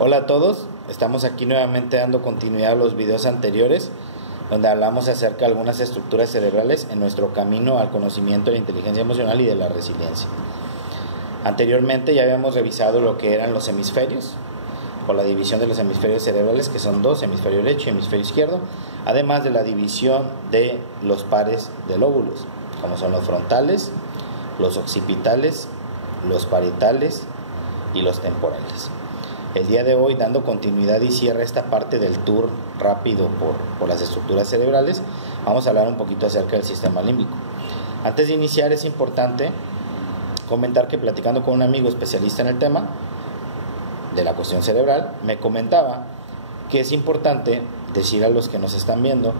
Hola a todos, estamos aquí nuevamente dando continuidad a los videos anteriores donde hablamos acerca de algunas estructuras cerebrales en nuestro camino al conocimiento de la inteligencia emocional y de la resiliencia. Anteriormente ya habíamos revisado lo que eran los hemisferios o la división de los hemisferios cerebrales, que son dos, hemisferio derecho y hemisferio izquierdo, además de la división de los pares de lóbulos, como son los frontales, los occipitales, los parietales y los temporales. El día de hoy, dando continuidad y cierre esta parte del tour rápido por las estructuras cerebrales, vamos a hablar un poquito acerca del sistema límbico. Antes de iniciar, es importante comentar que platicando con un amigo especialista en el tema de la cuestión cerebral, me comentaba que es importante decir a los que nos están viendo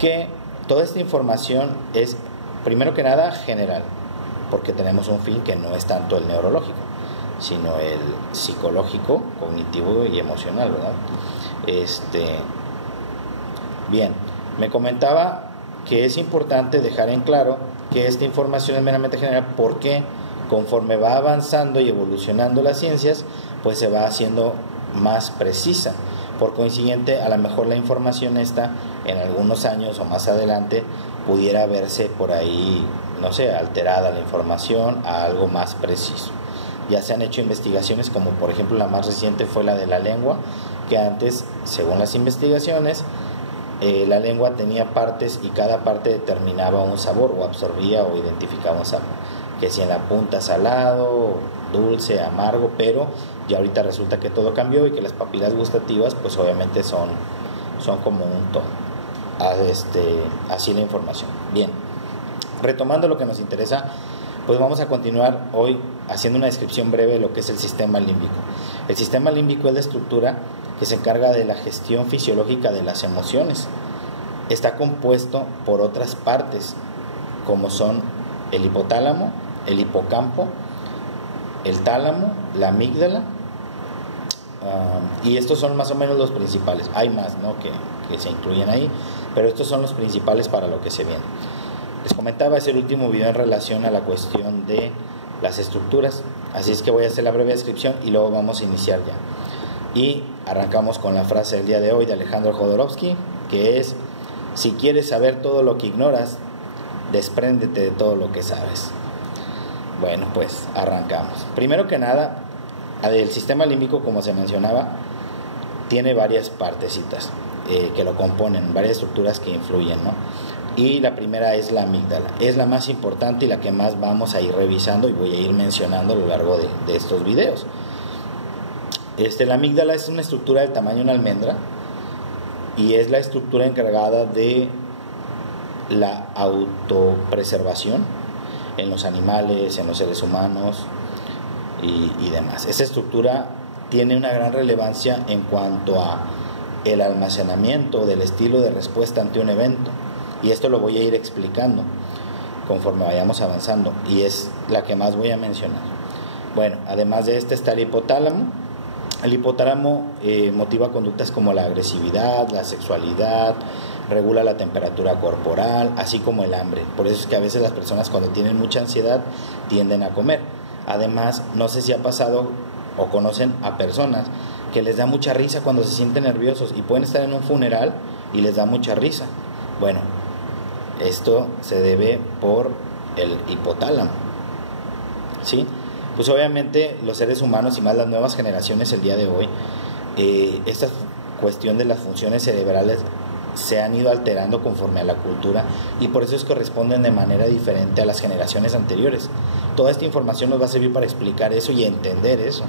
que toda esta información es, primero que nada, general, porque tenemos un fin que no es tanto el neurológico, sino el psicológico, cognitivo y emocional, ¿verdad? Bien, me comentaba que es importante dejar en claro que esta información es meramente general porque conforme va avanzando y evolucionando las ciencias, pues se va haciendo más precisa. Por consiguiente, a lo mejor la información esta en algunos años o más adelante pudiera verse por ahí, no sé, alterada la información a algo más preciso. Ya se han hecho investigaciones como por ejemplo la más reciente fue la de la lengua, que antes, según las investigaciones, la lengua tenía partes y cada parte determinaba un sabor o absorbía o identificaba un sabor, que si en la punta salado, dulce, amargo, pero ya ahorita resulta que todo cambió y que las papilas gustativas pues obviamente son como un todo. Así la información. Bien, retomando lo que nos interesa, pues vamos a continuar hoy haciendo una descripción breve de lo que es el sistema límbico. El sistema límbico es la estructura que se encarga de la gestión fisiológica de las emociones. Está compuesto por otras partes, como son el hipotálamo, el hipocampo, el tálamo, la amígdala, y estos son más o menos los principales. Hay más, ¿no?, que se incluyen ahí, pero estos son los principales para lo que se viene. Les comentaba, es el último video en relación a la cuestión de las estructuras, así es que voy a hacer la breve descripción y luego vamos a iniciar ya. Y arrancamos con la frase del día de hoy de Alejandro Jodorowsky, que es: si quieres saber todo lo que ignoras, despréndete de todo lo que sabes. Bueno, pues arrancamos. Primero que nada, el sistema límbico, como se mencionaba, tiene varias partecitas que lo componen, varias estructuras que influyen, ¿no? Y la primera es la amígdala, es la más importante y la que más vamos a ir revisando y voy a ir mencionando a lo largo de estos videos. La amígdala es una estructura del tamaño de una almendra y es la estructura encargada de la autopreservación en los animales, en los seres humanos y demás. Esta estructura tiene una gran relevancia en cuanto a el almacenamiento del estilo de respuesta ante un evento. Y esto lo voy a ir explicando conforme vayamos avanzando y es la que más voy a mencionar. Bueno, además de este está el hipotálamo. El hipotálamo motiva conductas como la agresividad, la sexualidad, regula la temperatura corporal, así como el hambre. Por eso es que a veces las personas cuando tienen mucha ansiedad tienden a comer. Además, no sé si ha pasado o conocen a personas que les da mucha risa cuando se sienten nerviosos y pueden estar en un funeral y les da mucha risa. Bueno, esto se debe por el hipotálamo, ¿sí? Pues obviamente los seres humanos y más las nuevas generaciones el día de hoy, esta cuestión de las funciones cerebrales se han ido alterando conforme a la cultura y por eso es que corresponden de manera diferente a las generaciones anteriores. Toda esta información nos va a servir para explicar eso y entender eso.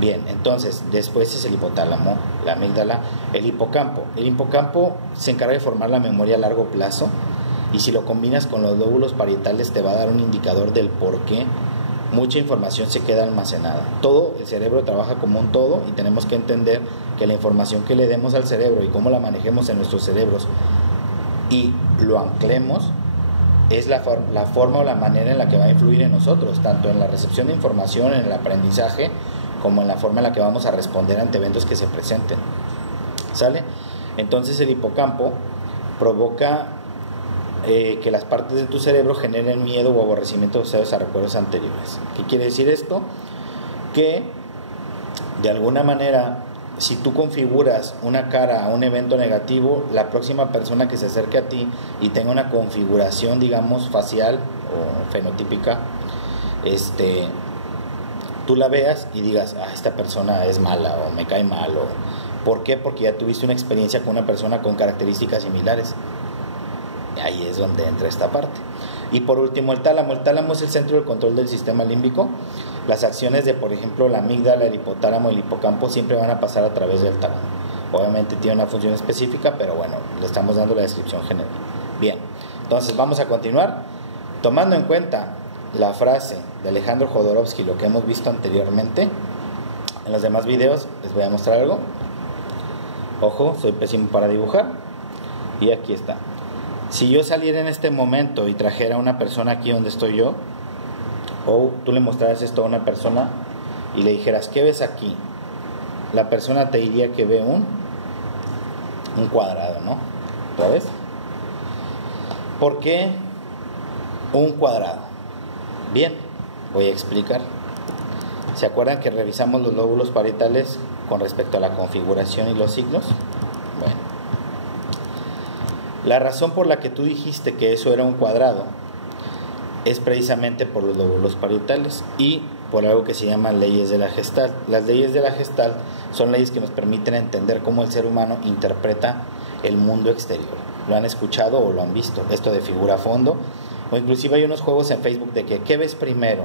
Bien, entonces, después es el hipotálamo, la amígdala, el hipocampo. El hipocampo se encarga de formar la memoria a largo plazo y si lo combinas con los lóbulos parietales te va a dar un indicador del por qué mucha información se queda almacenada. Todo el cerebro trabaja como un todo y tenemos que entender que la información que le demos al cerebro y cómo la manejemos en nuestros cerebros y lo anclemos es la forma o la manera en la que va a influir en nosotros, tanto en la recepción de información, en el aprendizaje, como en la forma en la que vamos a responder ante eventos que se presenten. ¿Sale? Entonces el hipocampo provoca que las partes de tu cerebro generen miedo o aborrecimiento asociados a recuerdos anteriores. ¿Qué quiere decir esto? Que de alguna manera, si tú configuras una cara a un evento negativo, la próxima persona que se acerque a ti y tenga una configuración, digamos, facial o fenotípica, tú la veas y digas, esta persona es mala o me cae mal. ¿Por qué? Porque ya tuviste una experiencia con una persona con características similares. Ahí es donde entra esta parte. Y por último, el tálamo. El tálamo es el centro del control del sistema límbico. Las acciones de, por ejemplo, la amígdala, el hipotálamo y el hipocampo siempre van a pasar a través del tálamo. Obviamente tiene una función específica, pero bueno, le estamos dando la descripción general. Bien, entonces vamos a continuar. Tomando en cuenta la frase de Alejandro Jodorowsky, lo que hemos visto anteriormente, en los demás videos les voy a mostrar algo. Ojo, soy pésimo para dibujar. Y aquí está. Si yo saliera en este momento y trajera a una persona aquí donde estoy yo, o tú le mostraras esto a una persona y le dijeras, ¿qué ves aquí? La persona te diría que ve un cuadrado, ¿no? ¿Otra vez? ¿Por qué un cuadrado? Bien, voy a explicar. ¿Se acuerdan que revisamos los lóbulos parietales con respecto a la configuración y los signos? Bueno, la razón por la que tú dijiste que eso era un cuadrado es precisamente por los lóbulos parietales y por algo que se llama leyes de la Gestalt. Las leyes de la Gestalt son leyes que nos permiten entender cómo el ser humano interpreta el mundo exterior. ¿Lo han escuchado o lo han visto? Esto de figura a fondo. O inclusive hay unos juegos en Facebook de que, ¿qué ves primero?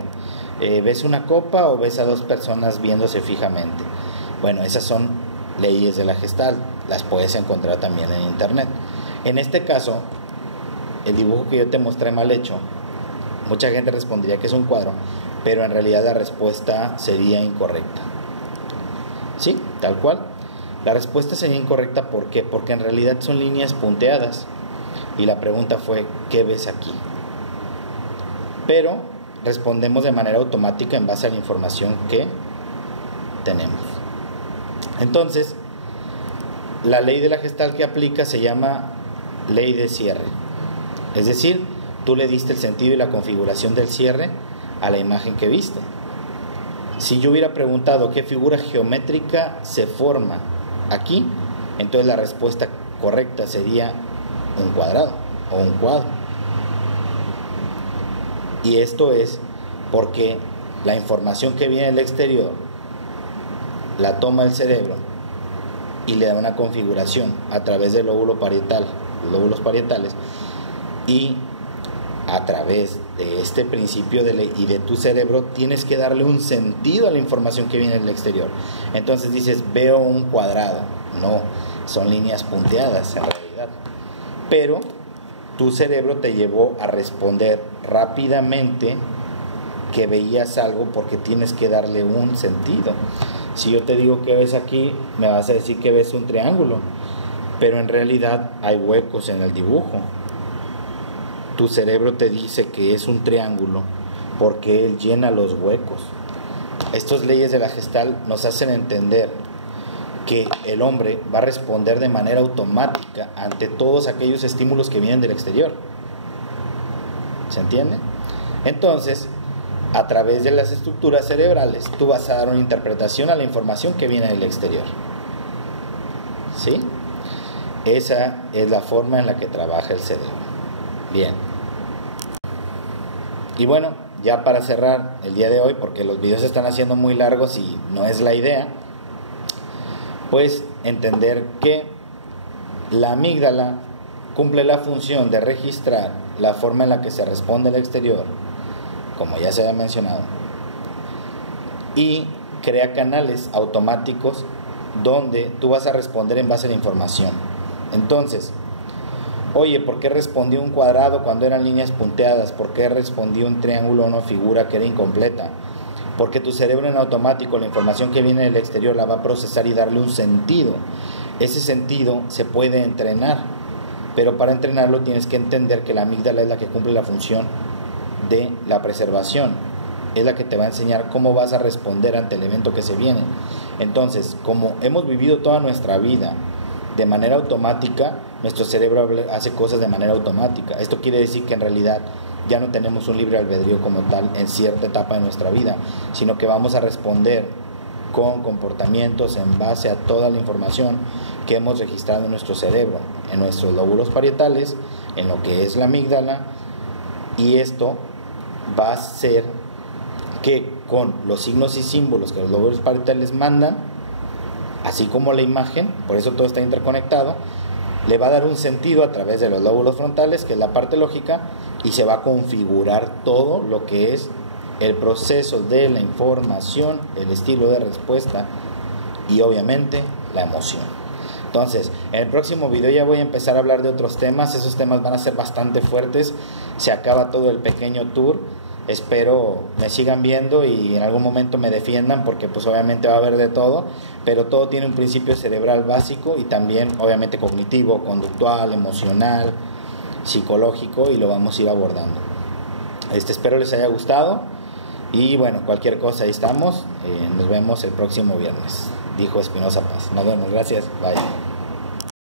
¿Ves una copa o ves a dos personas viéndose fijamente? Bueno, esas son leyes de la Gestalt. Las puedes encontrar también en internet. En este caso, el dibujo que yo te mostré mal hecho, mucha gente respondería que es un cuadro, pero en realidad la respuesta sería incorrecta. ¿Sí? Tal cual. La respuesta sería incorrecta, ¿por qué? Porque en realidad son líneas punteadas. Y la pregunta fue, ¿qué ves aquí? Pero respondemos de manera automática en base a la información que tenemos. Entonces, la ley de la Gestalt que aplica se llama ley de cierre. Es decir, tú le diste el sentido y la configuración del cierre a la imagen que viste. Si yo hubiera preguntado qué figura geométrica se forma aquí, entonces la respuesta correcta sería un cuadrado o un cuadro. Y esto es porque la información que viene del exterior la toma el cerebro y le da una configuración a través del lóbulo parietal, los lóbulos parietales, y a través de este principio de ley y de tu cerebro tienes que darle un sentido a la información que viene del exterior. Entonces dices, veo un cuadrado. No, son líneas punteadas en realidad. Pero tu cerebro te llevó a responder rápidamente que veías algo porque tienes que darle un sentido. Si yo te digo que ves aquí, me vas a decir que ves un triángulo, pero en realidad hay huecos en el dibujo. Tu cerebro te dice que es un triángulo porque él llena los huecos. Estas leyes de la Gestalt nos hacen entender que el hombre va a responder de manera automática ante todos aquellos estímulos que vienen del exterior. ¿Se entiende? Entonces, a través de las estructuras cerebrales, tú vas a dar una interpretación a la información que viene del exterior. ¿Sí? Esa es la forma en la que trabaja el cerebro. Bien. Y bueno, ya para cerrar el día de hoy, porque los videos se están haciendo muy largos y no es la idea, pues entender que la amígdala cumple la función de registrar la forma en la que se responde al exterior, como ya se había mencionado, y crea canales automáticos donde tú vas a responder en base a la información. Entonces, oye, ¿por qué respondí un cuadrado cuando eran líneas punteadas? ¿Por qué respondí un triángulo a una figura que era incompleta? Porque tu cerebro en automático, la información que viene del exterior la va a procesar y darle un sentido. Ese sentido se puede entrenar, pero para entrenarlo tienes que entender que la amígdala es la que cumple la función de la preservación. Es la que te va a enseñar cómo vas a responder ante el evento que se viene. Entonces, como hemos vivido toda nuestra vida de manera automática, nuestro cerebro hace cosas de manera automática. Esto quiere decir que en realidad ya no tenemos un libre albedrío como tal en cierta etapa de nuestra vida, sino que vamos a responder con comportamientos en base a toda la información que hemos registrado en nuestro cerebro, en nuestros lóbulos parietales, en lo que es la amígdala, y esto va a hacer que con los signos y símbolos que los lóbulos parietales mandan, así como la imagen, por eso todo está interconectado, le va a dar un sentido a través de los lóbulos frontales, que es la parte lógica, y se va a configurar todo lo que es el proceso de la información, el estilo de respuesta y obviamente la emoción. Entonces, en el próximo video ya voy a empezar a hablar de otros temas. Esos temas van a ser bastante fuertes. Se acaba todo el pequeño tour. Espero me sigan viendo y en algún momento me defiendan, porque pues obviamente va a haber de todo, pero todo tiene un principio cerebral básico y también obviamente cognitivo, conductual, emocional, psicológico, y lo vamos a ir abordando. Espero les haya gustado y bueno, cualquier cosa ahí estamos. Nos vemos el próximo viernes, dijo Espinosa Paz. Nos vemos, gracias, bye.